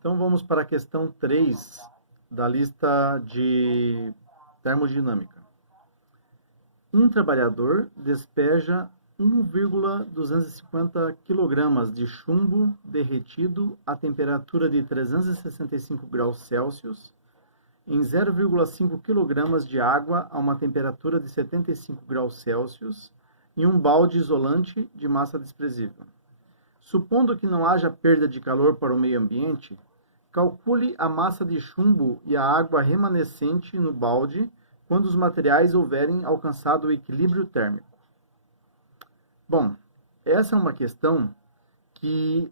Então vamos para a questão 3 da lista de termodinâmica. Um trabalhador despeja 1,250 kg de chumbo derretido a temperatura de 365 graus Celsius em 0,5 kg de água a uma temperatura de 75 graus Celsius em um balde isolante de massa desprezível. Supondo que não haja perda de calor para o meio ambiente, calcule a massa de chumbo e a água remanescente no balde quando os materiais houverem alcançado o equilíbrio térmico. Bom, essa é uma questão que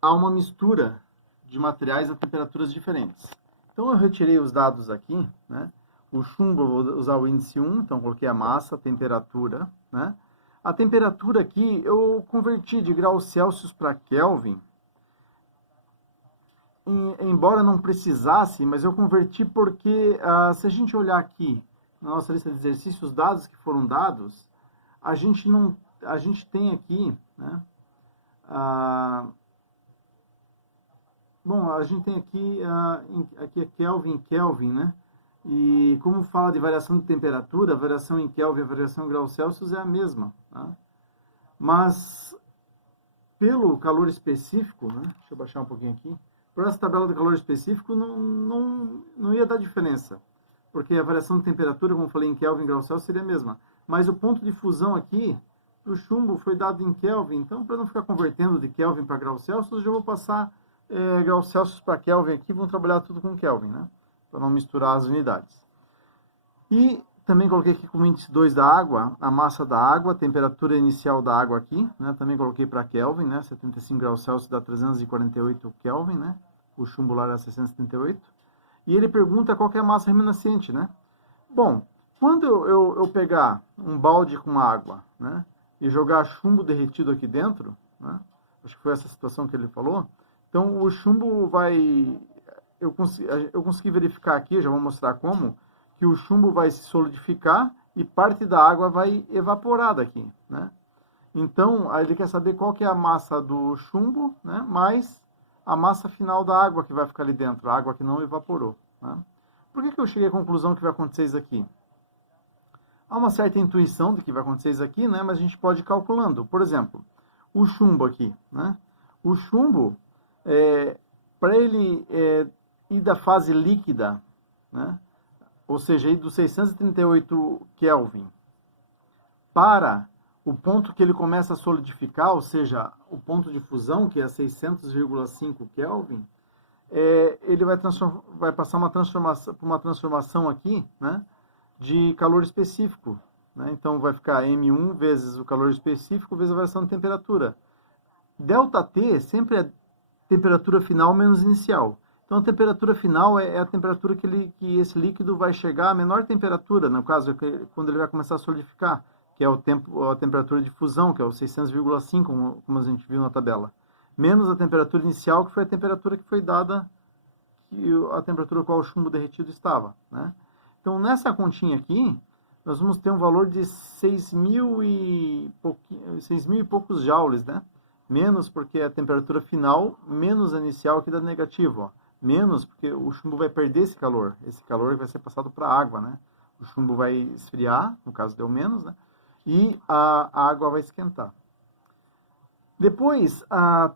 há uma mistura de materiais a temperaturas diferentes. Então eu retirei os dados aqui, né? O chumbo eu vou usar o índice 1, então coloquei a massa, a temperatura, né? A temperatura aqui eu converti de graus Celsius para Kelvin, embora não precisasse, mas eu converti porque se a gente olhar aqui na nossa lista de exercícios, os dados que foram dados, a gente tem aqui, né? Bom, a gente tem aqui é Kelvin, né? E como fala de variação de temperatura, a variação em Kelvin e a variação em graus Celsius é a mesma, tá? Mas pelo calor específico, né? Deixa eu baixar um pouquinho aqui. Por essa tabela de calor específico não ia dar diferença, porque a variação de temperatura, como eu falei, em Kelvin e graus Celsius seria a mesma. Mas o ponto de fusão aqui do chumbo foi dado em Kelvin, então para não ficar convertendo de Kelvin para graus Celsius, eu já vou passar graus Celsius para Kelvin aqui, vamos trabalhar tudo com Kelvin, né? Para não misturar as unidades. E também coloquei aqui como índice 2 da água, a massa da água, a temperatura inicial da água aqui, né? Também coloquei para Kelvin, né? 75 graus Celsius dá 348 Kelvin, né? O chumbo lá era 678. E ele pergunta qual que é a massa remanescente, né? Bom, quando eu pegar um balde com água, né? E jogar chumbo derretido aqui dentro, né? Acho que foi essa situação que ele falou. Então, o chumbo vai... Eu consegui verificar aqui, já vou mostrar como, que o chumbo vai se solidificar e parte da água vai evaporar daqui, né? Então, aí ele quer saber qual que é a massa do chumbo, né? Mais a massa final da água que vai ficar ali dentro, a água que não evaporou, né? Por que eu cheguei à conclusão que vai acontecer isso aqui? Há uma certa intuição de que vai acontecer isso aqui, né? Mas a gente pode ir calculando. Por exemplo, o chumbo aqui, né? O chumbo... para ele ir da fase líquida, né? Ou seja, ir dos 638 Kelvin para o ponto que ele começa a solidificar, ou seja, o ponto de fusão, que é 600,5 Kelvin, ele vai passar uma transformação aqui, né? De calor específico, né? Então vai ficar M1 vezes o calor específico vezes a variação de temperatura. ΔT sempre é temperatura final menos inicial. Então, a temperatura final é a temperatura que esse líquido vai chegar à menor temperatura, no caso, quando ele vai começar a solidificar, que é a temperatura de fusão, que é o 600,5, como a gente viu na tabela. Menos a temperatura inicial, que foi a temperatura que foi dada, a temperatura com a qual o chumbo derretido estava, né? Então, nessa continha aqui, nós vamos ter um valor de 6.000 e poucos joules, né? Menos porque é a temperatura final, menos a inicial que dá negativo, ó. Menos porque o chumbo vai perder esse calor vai ser passado para a água, né? O chumbo vai esfriar, no caso deu menos, né? E a água vai esquentar. Depois, a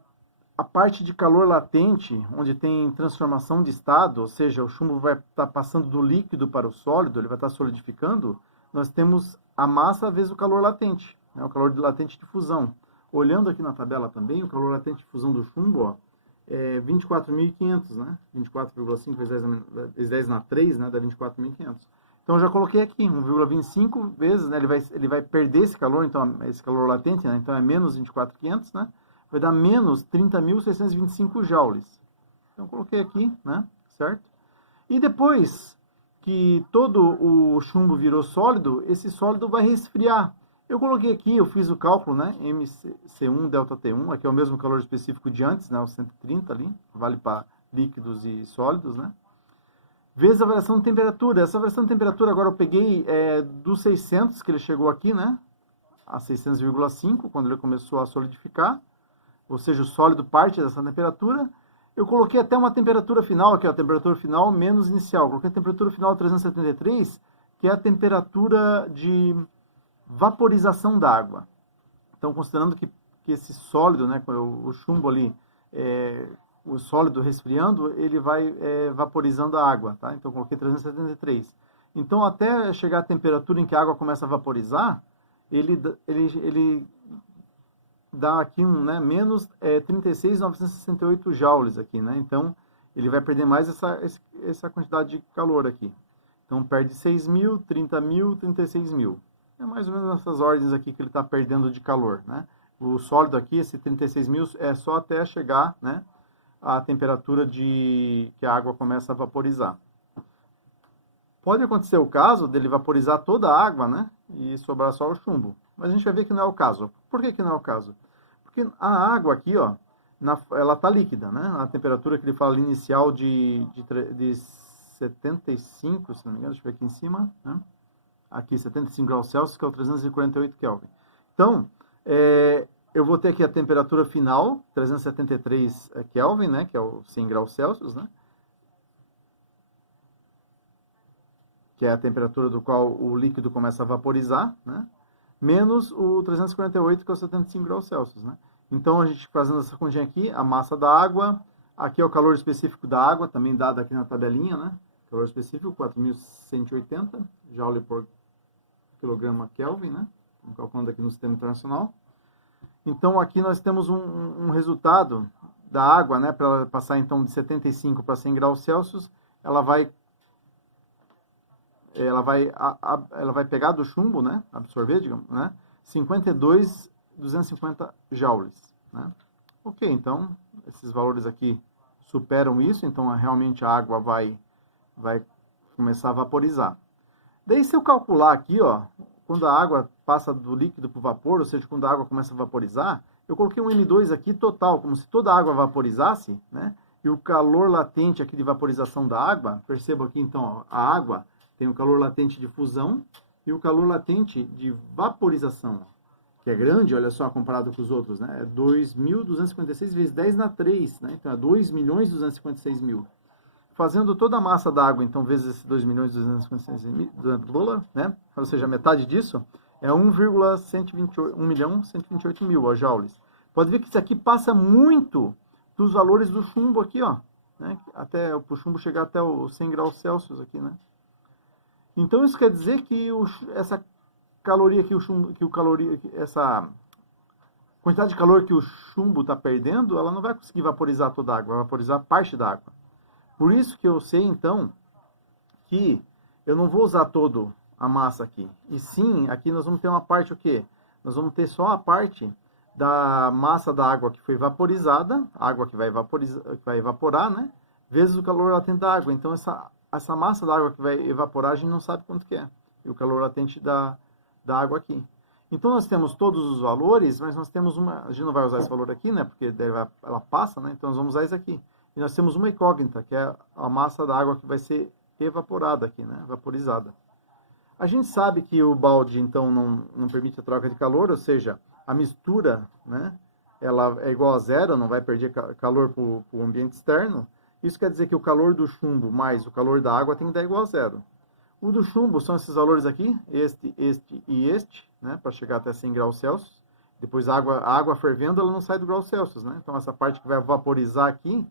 parte de calor latente, onde tem transformação de estado, ou seja, o chumbo vai estar passando do líquido para o sólido, ele vai estar solidificando, nós temos a massa vezes o calor latente, né? O calor latente de fusão. Olhando aqui na tabela também, o calor latente de fusão do chumbo, ó, é 24.500, né? 24,5 vezes 10 na 3, né? Dá 24.500. Então, eu já coloquei aqui, 1,25 vezes, né? Ele vai perder esse calor, então, esse calor latente, né? Então, é menos 24.500, né? Vai dar menos 30.625 joules. Então, eu coloquei aqui, né? Certo? E depois que todo o chumbo virou sólido, esse sólido vai resfriar. Eu coloquei aqui, eu fiz o cálculo, né? MC1 ΔT1, aqui é o mesmo calor específico de antes, né? O 130 ali, vale para líquidos e sólidos, né? Vezes a variação de temperatura. Essa variação de temperatura agora eu peguei dos 600, que ele chegou aqui, né? A 600,5, quando ele começou a solidificar. Ou seja, o sólido parte dessa temperatura. Eu coloquei até uma temperatura final aqui, ó, a temperatura final menos inicial. Coloquei a temperatura final 373, que é a temperatura de vaporização da água. Então, considerando que esse sólido, né, o chumbo ali, o sólido resfriando, ele vai vaporizando a água, tá? Então, coloquei 373. Então, até chegar à temperatura em que a água começa a vaporizar, ele dá aqui menos 36.968 joules aqui, né? Então, ele vai perder mais essa quantidade de calor aqui. Então, perde 6.000, 30.000, 36.000. É mais ou menos essas ordens aqui que ele está perdendo de calor, né? O sólido aqui, esse 36.000, é só até chegar, né, à temperatura que a água começa a vaporizar. Pode acontecer o caso dele vaporizar toda a água, né, e sobrar só o chumbo. Mas a gente vai ver que não é o caso. Por que não é o caso? Porque a água aqui, ó, ela está líquida, né? A temperatura que ele fala inicial de 75, se não me engano, deixa eu ver aqui em cima, né? Aqui 75 graus Celsius, que é o 348 Kelvin. Então, eu vou ter aqui a temperatura final, 373 Kelvin, né? Que é o 100 graus Celsius, né? Que é a temperatura do qual o líquido começa a vaporizar, né? Menos o 348, que é o 75 graus Celsius, né? Então, a gente fazendo essa continha aqui, a massa da água, aqui é o calor específico da água, também dado aqui na tabelinha, né? Calor específico, 4.180 joule por quilograma Kelvin, né? Estamos calculando aqui no sistema internacional. Então, aqui nós temos um resultado da água, né? Para ela passar, então, de 75 para 100 graus Celsius, ela vai pegar do chumbo, né? Absorver, digamos, né? 52.250 joules, né? Ok, então, esses valores aqui superam isso, então, realmente a água vai começar a vaporizar. Daí, se eu calcular aqui, ó, quando a água passa do líquido para o vapor, ou seja, quando a água começa a vaporizar, eu coloquei um M2 aqui total, como se toda a água vaporizasse, né? E o calor latente aqui de vaporização da água, perceba aqui, então, ó, a água tem o calor latente de fusão e o calor latente de vaporização, que é grande, olha só, comparado com os outros, né? É 2.256 vezes 10 na 3, né? Então, é 2.256.000. Fazendo toda a massa da água, então, vezes esse 2.256.000, né? Ou seja, metade disso é 1.128.000 joules. Pode ver que isso aqui passa muito dos valores do chumbo aqui, ó, né? Até o chumbo chegar até os 100 graus Celsius aqui, né? Então, isso quer dizer que essa caloria que essa quantidade de calor que o chumbo está perdendo, ela não vai conseguir vaporizar toda a água, vai vaporizar parte da água. Por isso que eu sei, então, que eu não vou usar toda a massa aqui. E sim, aqui nós vamos ter uma parte o quê? Nós vamos ter só a parte da massa da água que foi vaporizada, a água que vai evaporar, né? Vezes o calor latente da água. Então, essa massa da água que vai evaporar, a gente não sabe quanto que é. E o calor latente da água aqui. Então, nós temos todos os valores, mas nós temos a gente não vai usar esse valor aqui, né? Porque ela passa, né? Então, nós vamos usar isso aqui. E nós temos uma incógnita, que é a massa da água que vai ser evaporada aqui, né? Vaporizada. A gente sabe que o balde, então, não permite a troca de calor, ou seja, a mistura, né? Ela é igual a zero, não vai perder calor para o ambiente externo. Isso quer dizer que o calor do chumbo mais o calor da água tem que dar igual a zero. O do chumbo são esses valores aqui, este e este, né? Para chegar até 100 graus Celsius. Depois a água fervendo, ela não sai do grau Celsius, né? Então, essa parte que vai vaporizar aqui,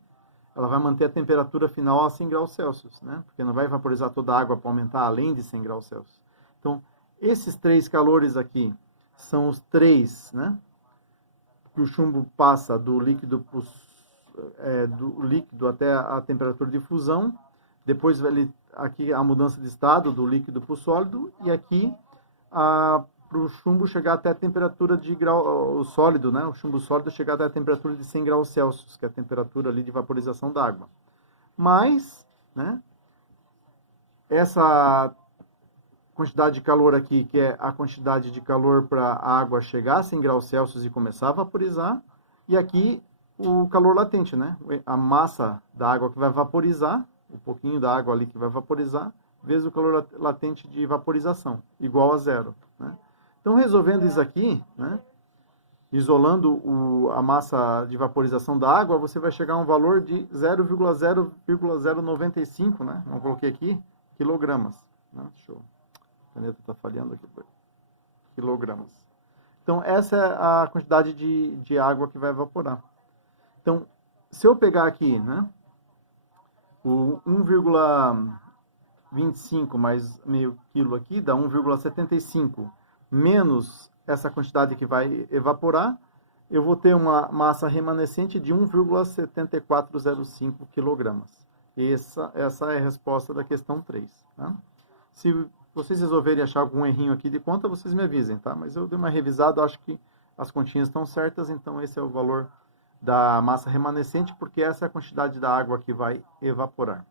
ela vai manter a temperatura final a 100 graus Celsius, né? Porque não vai vaporizar toda a água para aumentar além de 100 graus Celsius. Então, esses três calores aqui são os três, né? Que o chumbo passa do líquido até a temperatura de fusão. Depois, aqui a mudança de estado do líquido para o sólido. E aqui, para o chumbo chegar até a temperatura de grau, o sólido, né? O chumbo sólido chegar até a temperatura de 100 graus Celsius, que é a temperatura ali de vaporização da água. Mas, né? Essa quantidade de calor aqui, que é a quantidade de calor para a água chegar a 100 graus Celsius e começar a vaporizar. E aqui, o calor latente, né? A massa da água que vai vaporizar, um pouquinho da água ali que vai vaporizar, vezes o calor latente de vaporização, igual a zero, né? Então, resolvendo isso aqui, né, isolando a massa de vaporização da água, você vai chegar a um valor de 0,095, né? Não coloquei aqui, quilogramas. Né? Deixa eu... A caneta está falhando aqui. Quilogramas. Então, essa é a quantidade de água que vai evaporar. Então, se eu pegar aqui, né, o 1,25 mais meio quilo aqui, dá 1,75 menos essa quantidade que vai evaporar, eu vou ter uma massa remanescente de 1,7405 quilogramas. Essa é a resposta da questão 3. Tá? Se vocês resolverem achar algum errinho aqui de conta, vocês me avisem, tá? Mas eu dei uma revisada, acho que as continhas estão certas, então esse é o valor da massa remanescente, porque essa é a quantidade da água que vai evaporar.